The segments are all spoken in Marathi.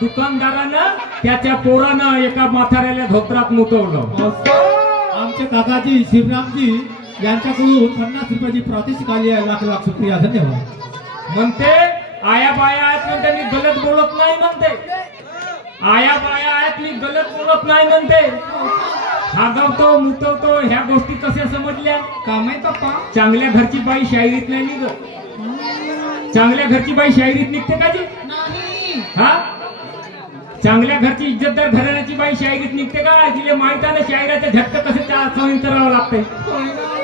दुकानदारानं त्याच्या पोरानं एका म्हाताऱ्याला धोत्रात मुतवलं. आमच्या काकाजी शिवरामजी यांच्याकडून पन्नास रुपयाची प्रातिष्ठिक आली आहे लाख लाख शुक्रिया धन्यवाद. म्हणते आया बाया आहेत म्हणते मी गलत बोलत नाही म्हणते. आया बाया आहेत मी गलत बोलत नाही म्हणते. हागवतो मुतवतो ह्या गोष्टी कशा समजल्या? का माहीत पप्पा. चांगल्या घरची बाई शायरीत नाही निघत. चांगल्या घरची बाई शायरीत निघते का जी? नाही. हा? चांगल्या घरची इज्जतदार घराण्याची बाई शायरीत निघते का? तिला माहीत आहे ना झटक कसं सहन करावं लागते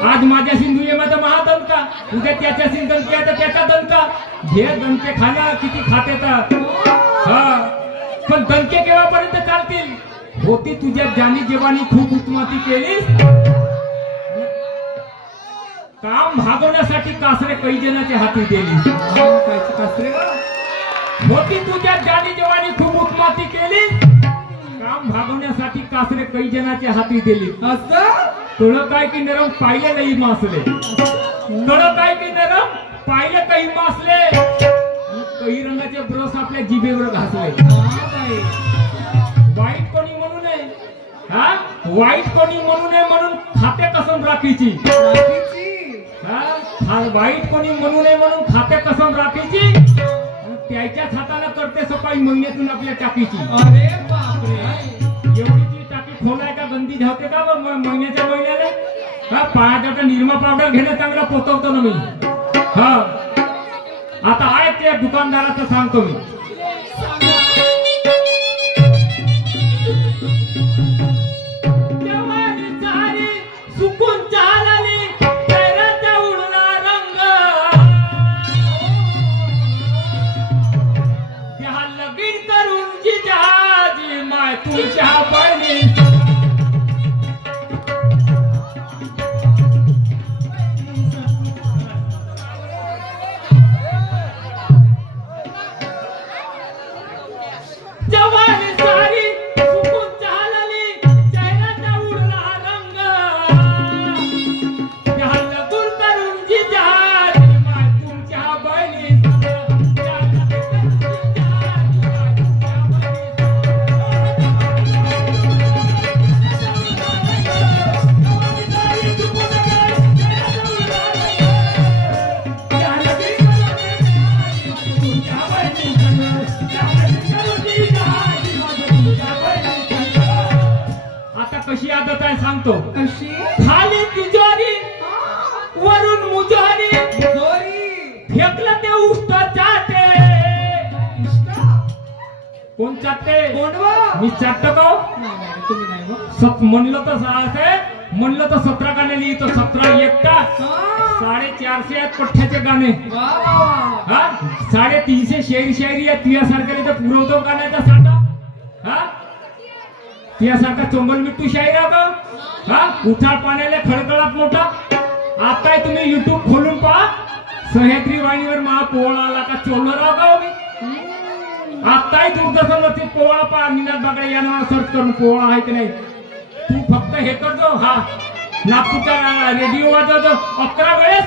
आज माझ्या सिंधू ये माझा महादणका उद्या त्याच्या सिंधनकी आता तर त्याचा दणका. हे दणके खाना किती खाते तर हा. पण दणके केव्हापर्यंत चालतील? होती तुझ्या जानी जेवानी खूप उत्माती केलीस. काम भागवण्यासाठी कासरे कैजनाच्या हाती दिली. कासरे? होती तुझ्या जानी जेवानी खूप उत्माती केली काम भागवण्यासाठी कासरे कैजनाच्या हाती दिली. असं? तुळ काय की नरम पाहिले नाही मासले. तुळ काय की नरम पाहिले काही मासले. काही रंगाचे ब्रश आपल्या जिभेवर घासले. वाईट कोणी म्हणू नये. हा? वाईट कोणी म्हणू नये म्हणून खाते कसम राखीची. हा? वाईट कोणी म्हणू नये म्हणून खाते कसम राखीची? त्याच्याच हाताने करते सकाळी महिन्यातून आपल्या टाकीची. अरे बापरे. एवढीची टाकी खोलाय का गंदी धावते का महिन्याच्या महिन्याला? हा पायाचा निरमा पावडर घेणं चांगला पोचवतो ना मी. हा. आता आहे ते दुकानदाराचं सांगतो मी. आता कशी आदत आहे सांगतो. कशी? खाली तिजोरी वरून मुजोरी. जोरी फेकलं ते उष्ट? चाटे कोण चाटते मी चाटतो का? हो? नाही नाही तुम्ही नाही. सत म्हणलं तर सहाशे म्हणलं तर सतरा गाणे लिहितो सतरा एकटा. साडेचारशे आहेत पठ्ठ्याचे गाणे. हा? साडेतीनशे शेरी शायरी आहे तुझ्यासारख्या पुरवतो गाण्याचा साठा? हा? यासारखा चोंगल मिट्टू शाहीर आहे का? हा? उठाळ पाण्याला खडखडात मोठा. आता तुम्ही युट्यूब खोलून पहा. सह्याद्री वाणीवर मला पोवळा आला का चोलर राव का हो मी? आताही दूरदर्शनवरती पोवाळा पहा. निनाद बागडे या नावावर सर्च करून पोवाळा आहे की नाही? तू फक्त हे करतो हा. नागपूरचा रेडिओ वाजवतो अकरा वेळेस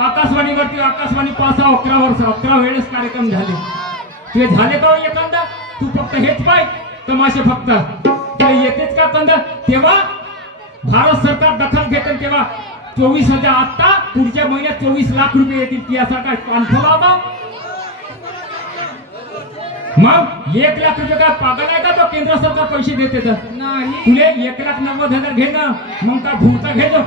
आकाशवाणीवरती आकाशवाणी पाच सहा अकरा वर्ष अकरा वेळेस कार्यक्रम झाले. ते झाले का हो एखादा? तू फक्त हेच पाय. तमाशे फक्त. येतेच का कंद तेव्हा भारत सरकार दखल घेते तेव्हा चोवीस हजार आत्ता पुढच्या महिन्यात चोवीस लाख रुपये येतील काय कॉन्फर्म होता मग एक लाख रुपये काय पागल आहे का तो केंद्र सरकार पैसे देते तर? तुले एक लाख नव्वद हजार घे ना मग का भूमचा घे जो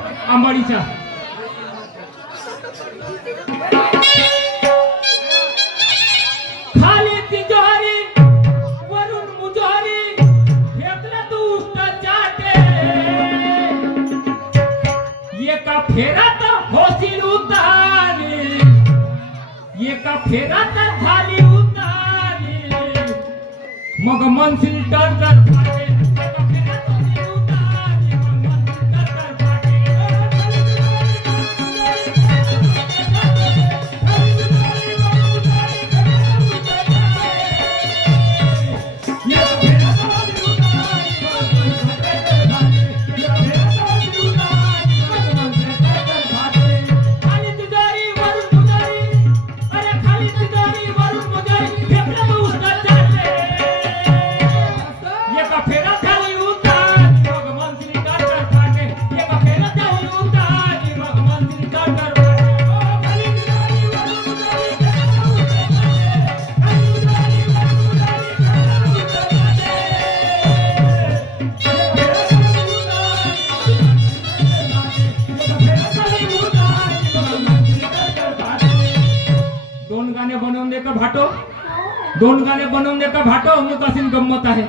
फेरात होशील उतारी एका फेरात झाली उतारी मग मनशील डर दोन गाणे बनवून दे का भाटो अमुक असेल गंमत आहे.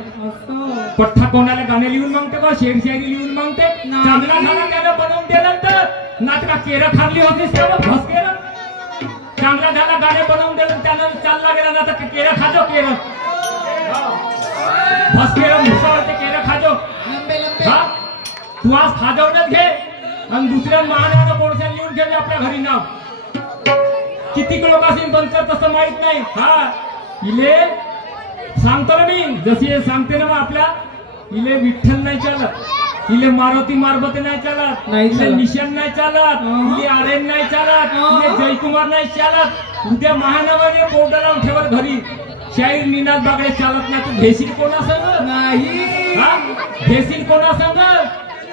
पठ्ठा कोणाला गाणे लिहून मागते का? शेर शायरी लिहून मागते. चांगला झाला त्याला बनवून दिलं तर. नाटका केरं खाल्ली होतीस तेव्हा भस केरं? चांगला झाला गाणे बनवून दिलं त्यानं चालला गेला ना तर केरं खाजो केरं? भस केरं भुसावरते केरं खाजो. हा? तू आज खाजवणच घे. आणि दुसऱ्या महाराजांना कोणत्या लिहून घे आपल्या घरी नाव. किती लोक असेल बनकर तसं माहीत नाही. हा? इले सांगतो ना मी जशी हे सांगते ना मग आपल्या. इले विठ्ठल नाही चालत. इले मारुती मारबत नाही चालत. नाही इले चालत. मिशन नाही चालत. इले आर्यन नाही चालत. इले जयकुमार नाही चालत. उद्या महानगर बोर्ड लावून ठेवत घरी. शाहीर निनाद बागडे चालत नाही. तू घेशील कोणा सांग नाही? भेसील कोणा सांग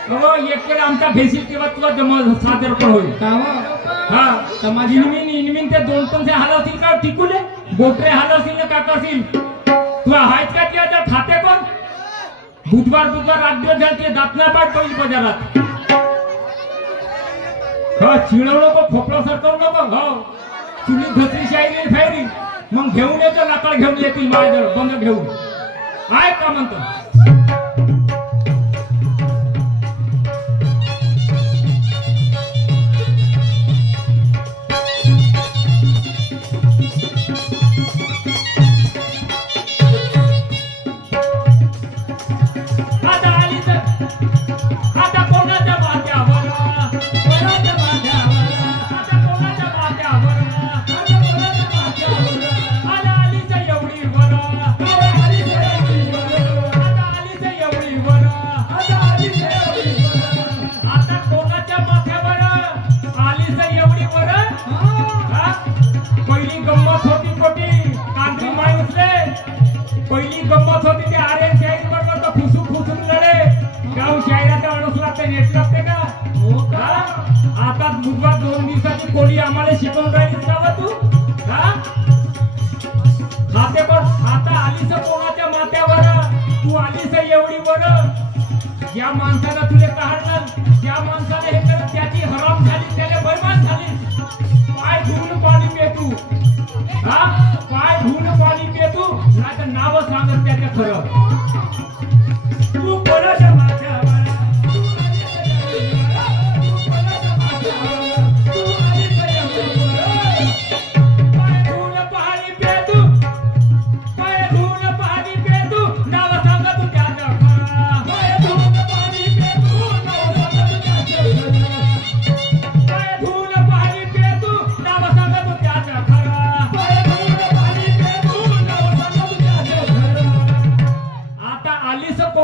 एक केलं आमचा भेसील तेव्हा तुला जम पण होईल. हा. तमाशा. इनमिन इनमिन ते दोन पण का? टिकूले? गोटरे हलवतील ना काकातील तुला आहेत का ते आता? खाते कोण? बुधवार बुधवार रात दिवस झाले ते दात नाही पाठ पहिली बाजारात. हा चिडवू नको खोपडा सरकवू नको. हो. चुली धसरी शायरी फायरी मग घेऊन येतो लाकड घेऊन येतील माझ्याजवळ. बंद घेऊन. आहे का म्हणतो? पहिली त्याचं नाव सांगत त्याचं खरं.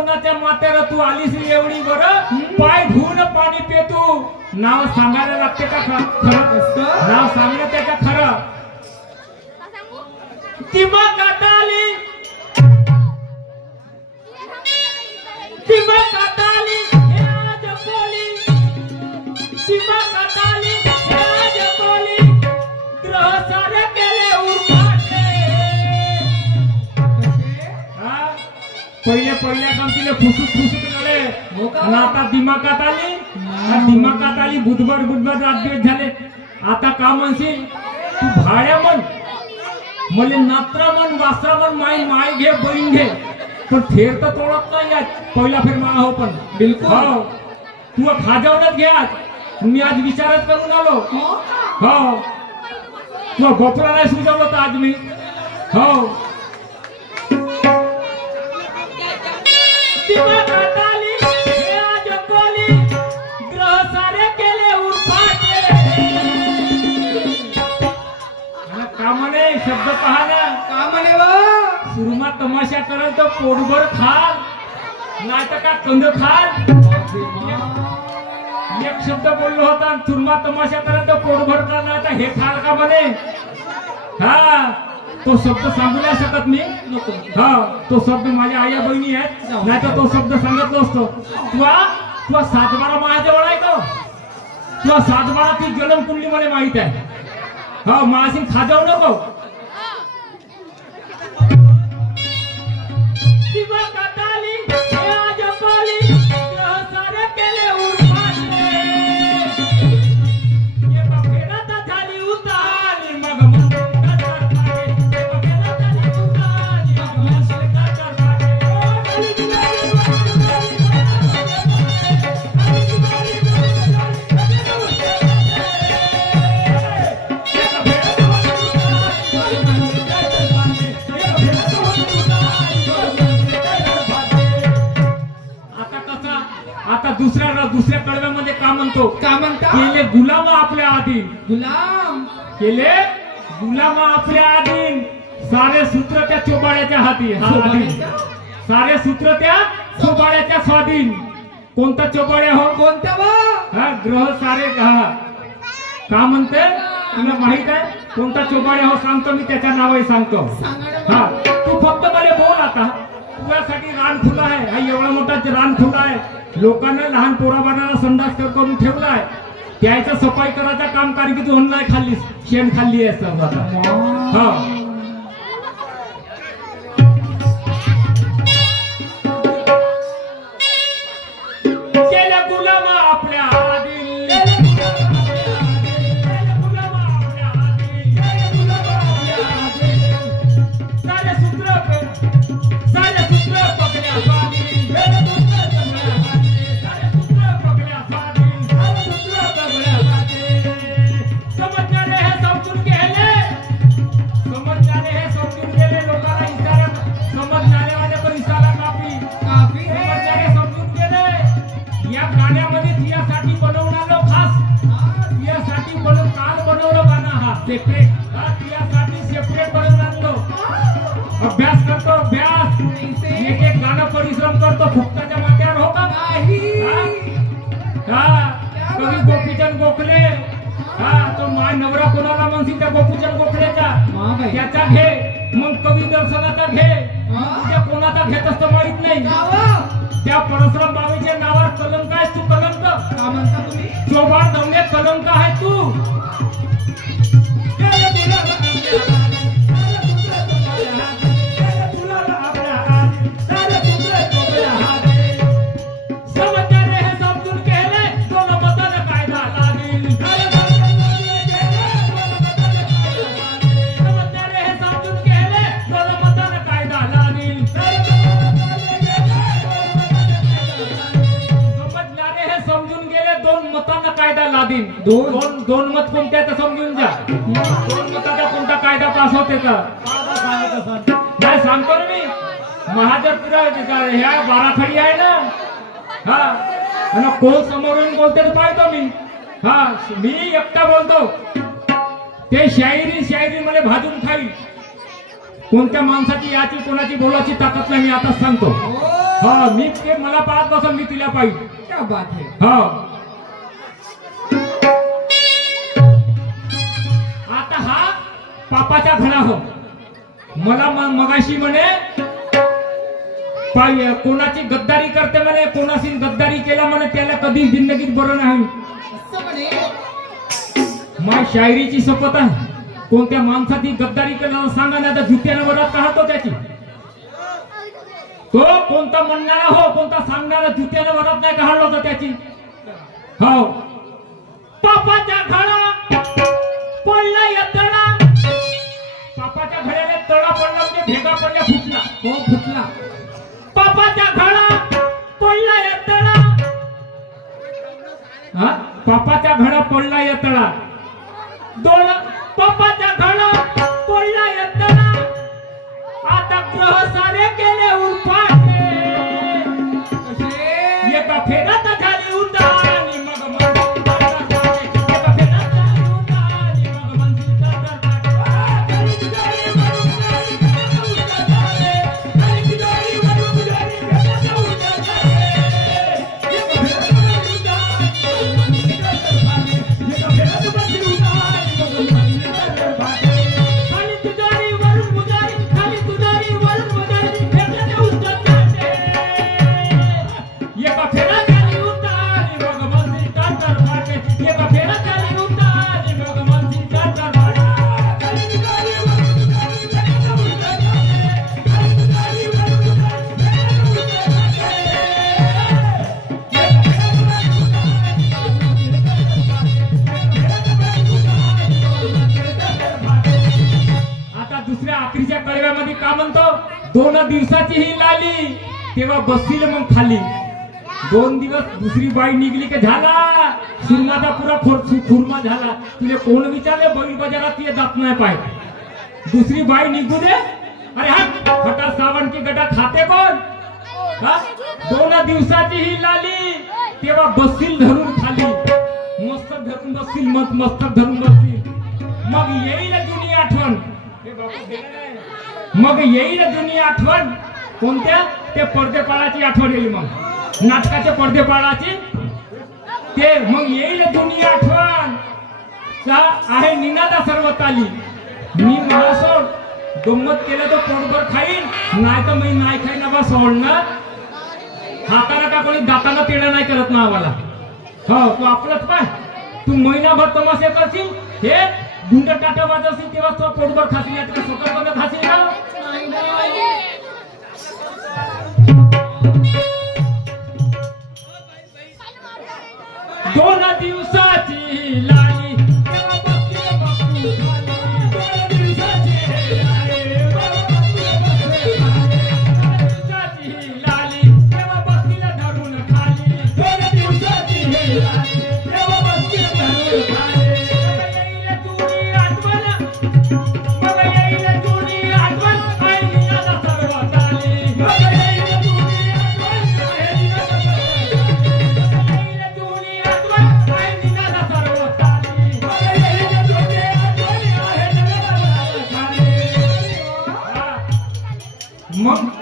कोणाच्या माथ्याला तू आलीस एवढी बर? पाय धुवून पाणी पे नाव सांगायला लागते का खरं? नाव सांगणं त्याच्या खरं? दिमागात आली. दिमागात पहिले पहिल्या गमतीने फुसूक फुसूक झाले? आणि आता दिमागात आली. आणि दिमागात आली बुधवार बुधवार रात दिवस झाले. आता का म्हणशील? तू भाड्या म्हण. मले नात्रा म्हण वासरा म्हण माई माय घे बहीण घे. पण फेर तर तोडत नाही आज. पहिला फेर मा हो पण. बिलकुल. हो. तू खाजावणच घे आज. मी आज विचारच करून आलो. हो? हो. तुला गोपरा नाही सुचवलं होतं आज मी. हो. शब्द पहा ना. का म्हणे वा? सुरुमा तमाशा कराल तर पोटभर खाल का कंद खाल. एक शब्द बोललो होता चुरमा तमाशा कराल तर पोटभर का नाही तर हे खाल का म्हणे? हा. तो शब्द सांगू नाही शकत मी. हा तो शब्द माझ्या आया बहिणी आहेत. नाही तर तो शब्द सांगितलं असतो तुला तुला सातबारा माझ्याजवळ आहे का तुला सातबारा ती जन्म कुंडली मध्ये माहीत आहे. हा मासिन खाजावू नको. दुसऱ्या दुसऱ्या कडव्यामध्ये का म्हणतो? का म्हणता? केले गुलाम आपल्या आधी गुलाम? केले गुलाम आपल्या आधीन. सारे सूत्र त्या चोबाड्याच्या हाती हा? सारे सूत्र त्या चोबाड्याच्या स्वाधीन. कोणता चोबाड्या हो? कोणत्या हा ग्रह सारे हा. का म्हणते? तुला माहीत आहे? कोणता चोबाड्या हो? सांगतो मी त्याच्या नावही सांगतो. हा. तू फक्त मला बोल आता. तुझ्यासाठी रान खुला आहे. हा एवढा मोठा रान खुला आहे. लोकांना लहान पोराबाराला संडास कर- करून ठेवलाय. त्याचं सफाई करायचं काम कारण की तू ऑनलाय खाल्लीस. शेण खाल्ली आहे सर्व आता. हा. सेपरेट तियासाठी सेपरेट बनवून आणलो अभ्यास करतो अभ्यास. एक एक गाणं परिश्रम करतो फुकटाच्या माथ्यावर हो का? कवी गोपीचंद गोखले. हा? तो माय नवरा कोणाला म्हणतील त्या गोपीचंद गोखलेचा. त्याचा घे. मग कवी दर्शनाचा घे. कोणाचा घेत असतं माहीत नाही. त्या परशुराम लादीन दोन? दोन दोन मत कोणत्या तर समजून जा दोन मताचा कोणता कायदा पास होते का नाही सांगतो ना मी. महाजरपुरा ह्या बाराखडी आहे ना? हा. आणि कोण समोरून बोलते ते पाहतो मी. हा मी एकटा बोलतो. ते शायरी शायरी मला भाजून खाईल. कोणत्या माणसाची याची कोणाची बोलाची ताकद नाही मी आताच सांगतो. हा. मी ते मला पाहत बसून मी तिला पाहिजे. क्या बात है. पापाचा घडा हो. मला म- मगाशी म्हणे पाय- कोणाची गद्दारी करते म्हणे कोणाशी गद्दारी केला म्हणे त्याला कधी जिंदगीत बरं नाही. माय शायरीची शपथ आहे. कोणत्या माणसाची गद्दारी केला सांगा ना आता जुत्यानं वरात काढतो त्याची. तो कोणता म्हणणारा हो कोणता सांगणारा जुत्यानं वरात नाही काढला होता त्याची. हो. पापाच्या घडा पडला या तळा पापाच्या घड्याला तळा पडला म्हणजे भेगा पडल्या फुटला. हो फुटला. पापाच्या घडा पडला या तळा. हा? पापाच्या घडा पडला या तळा. दोन पापाच्या घडा पडला या तळा. आता ग्रह सारे केले दुसऱ्या आखरीच्या कडव्यामध्ये का म्हणतो? दोन दिवसाची ही लाली तेव्हा बसतील मग खाली. दोन दिवस दुसरी बाई निघली की झाला. सुरमाचा पुरा खोर- खुर्मा झाला. तुझे कोण विचारले? बैल बाजारात ये जात नाही पाय. दुसरी बाई निघू दे. अरे हा गटा सावण की गटा खाते कोण दोन दिवसाची ही लाली तेव्हा बसतील धरून खाली. मस्तक धरून बसतील मग मस्तक धरून बसतील मग येईल जुनी आठवण. मग येईल जुनी आठवण. कोणत्या? ते पडदेपाळाची आठवण येईल मग. नाटकाच्या पडदेपाळाची ते मग येईल जुनी आठवण. चा आहे निनादा सर्व ताली मी मला सोड गंमत केलं तर पोटभर खाईन. नाही तर मी नाही खाईन बा सोडणार हाताला का कोणी दाताला तेडा नाही करत ना आम्हाला हो तू आपलंच पाय. तू महिनाभर तमाशे करशील? हे गुंड टाटा वाजवशील तेव्हा तो पोटभर खाशील नाही तर स्वतः बघत खाशील का दोन दिवसाची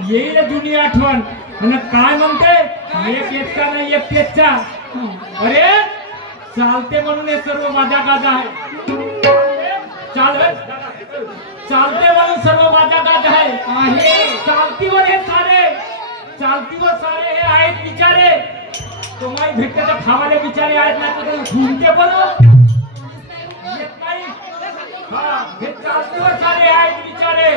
येईल जुनी आठवण. आणि काय म्हणते एक एकचा नाही एक तेचचा अरे चालते म्हणून हे सर्व माझ्या गाजा आहे. चाल चालते म्हणून सर्व माझ्या गाजा आहे. चालतीवर हे सारे. चालतीवर सारे हे आहेत बिचारे. तुम्हाला भेटते तर खावाले बिचारे आहेत ना तर घुमते हे चालतीवर सारे आहेत बिचारे.